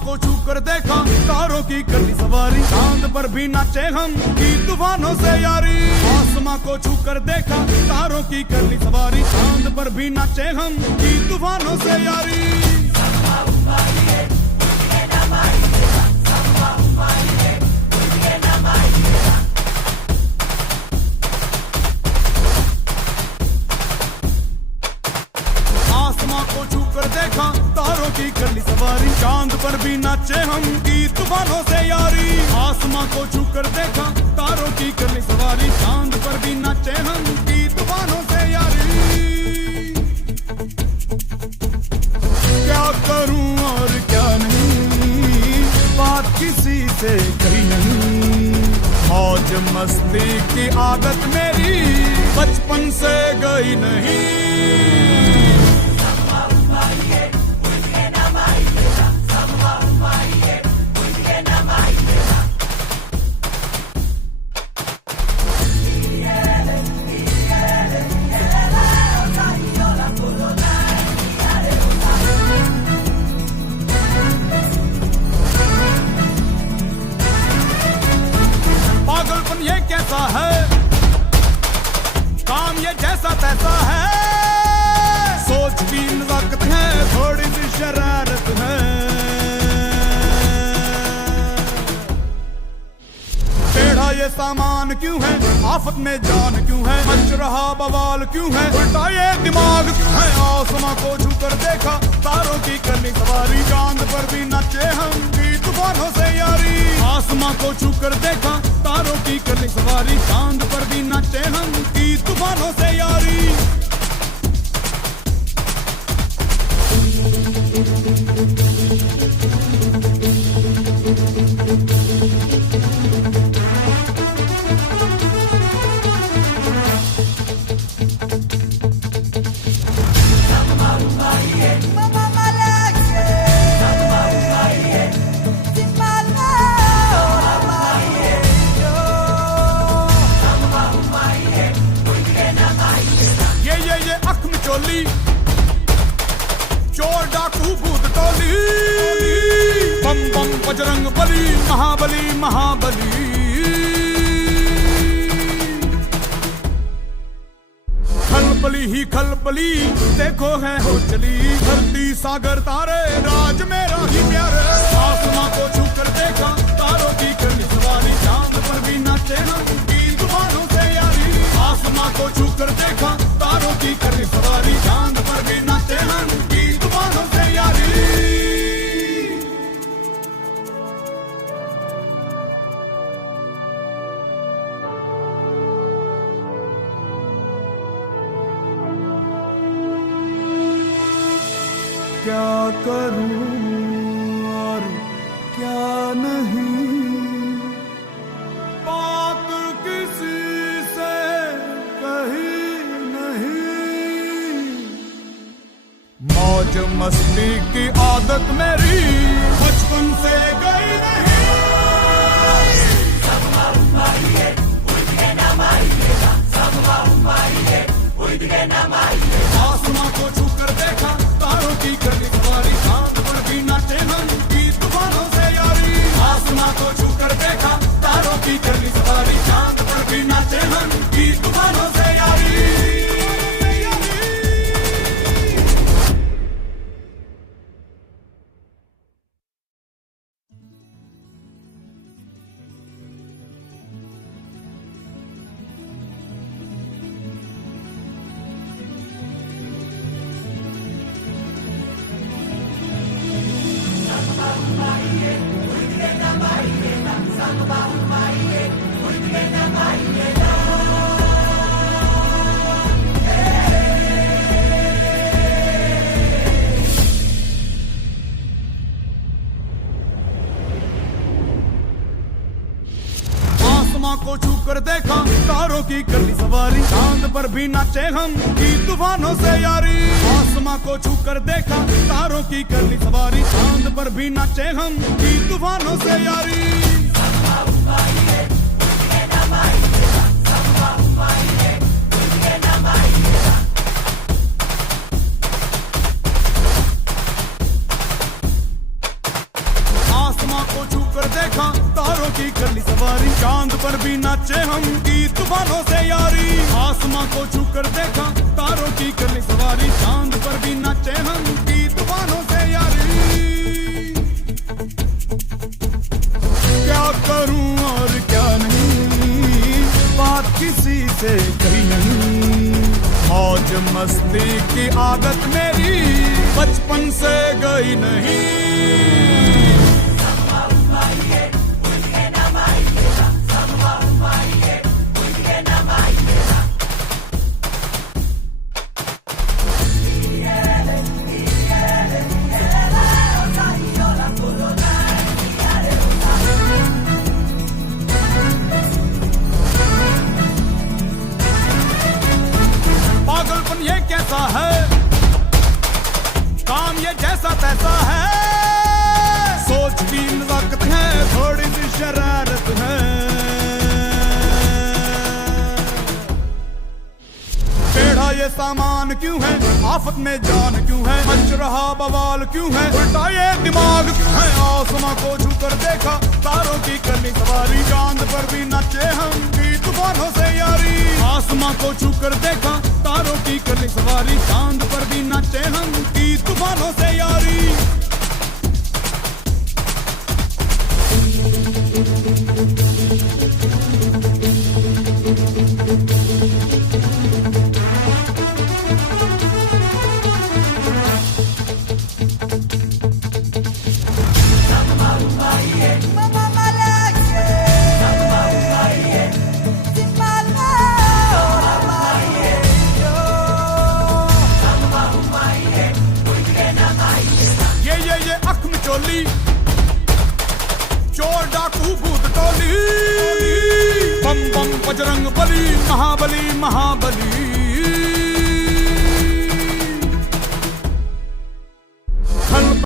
को छू कर देखा तारों की करनी सवारी, चांद पर भी नाचे हम की तूफानों से यारी। आसमां को छू कर देखा तारों की करनी सवारी, चांद पर भी नाचे हम की तूफानों से यारी। आसमां को छू कर देखा तारों की करनी सवारी, चांद पर भी नाचे हम की तूफानों से यारी। आसमां को छू कर देखा तारों की करनी सवारी, चांद पर भी नाचे हम की तूफानों से यारी। क्या करूं और क्या नहीं, बात किसी से कही नहीं। मौज मस्ती की आदत मेरी बचपन से गई नहीं। पागलपन ये कैसा है, काम ये जैसा तैसा है। सोच की नजाकत है, थोड़ी सी शरारत है। टेढ़ा ये सामान क्यों है, आफत में जान क्यों है। मच रहा बवाल क्यों है, उल्टा ये दिमाग क्यों है। आसमां को छू कर देखा तारों की करनी सवारी, चांद पर भी नाचे हम की तूफानों से यारी। आसमां को छू कर देखा तारों की करनी सवारी, चांद पर भी नाचे हम की तूफानों से यारी। ये अख में चोली, चोर डाकू भूत टोली। बम बम बजरंग बली, महाबली महाबली। खलबली ही खलबली, देखो है हो चली। धरती सागर तारे, राज मेरा ही प्यारे। आसमां को छू कर देखा तारों की करनी सवारी, चांद पर भी नाचे हम की तूफानों से यारी। आसमां को छू कर देखा तारों की करनी सवारी, चांद पर भी नाचे हम की तूफानों से यारी। क्या करूं और क्या नहीं, बात किसी से कही नहीं। मौज मस्ती की आदत मेरी बचपन से गई नहीं। आसमां को छू कर देखा तारों की करनी सवारी, चांद पर भी नाचे हम की तूफानों से यारी। आसमां को छू कर देखा तारों की करनी सवारी, चांद पर भी नाचे हम की तूफानों से यारी। आसमां को छू कर देखा तारों की करनी सवारी, चांद पर भी नाचे हम की तूफानों से यारी। आसमां आसमां को छू कर देखा तारों की करनी सवारी, चांद पर भी नाचे हम की तूफानों से यारी। आसमां को छू कर देखा तारों की करनी सवारी, चांद पर भी नाचे हम की तूफानों से यारी। आसमां को छू कर देखा तारों की करनी सवारी, चांद पर भी नाचे हम की तूफानों से यारी। क्या करूं और क्या नहीं, बात किसी से कही नहीं, मौज मस्ती की आदत मेरी बचपन से गई नहीं। पागलपन ये कैसा है, काम ये जैसा तैसा है, सोच की नजाकत है, थोड़ी सी शरारत है। टेढ़ा ये सामान क्यों है, आफत में जान क्यों है, मच रहा बवाल क्यों है, उल्टा ये दिमाग क्यों है। आसमां को छू कर देखा तारों की करनी सवारी, चांद पर भी नाचे हम की तूफानों से यारी। आसमां को छू कर देखा तारों की करनी सवारी, चांद पर भी नाचे हम की तूफानों से यारी। ये अख में चोली, चोर डाकू भूत टोली, बम बम बजरंग बली, महाबली महाबली।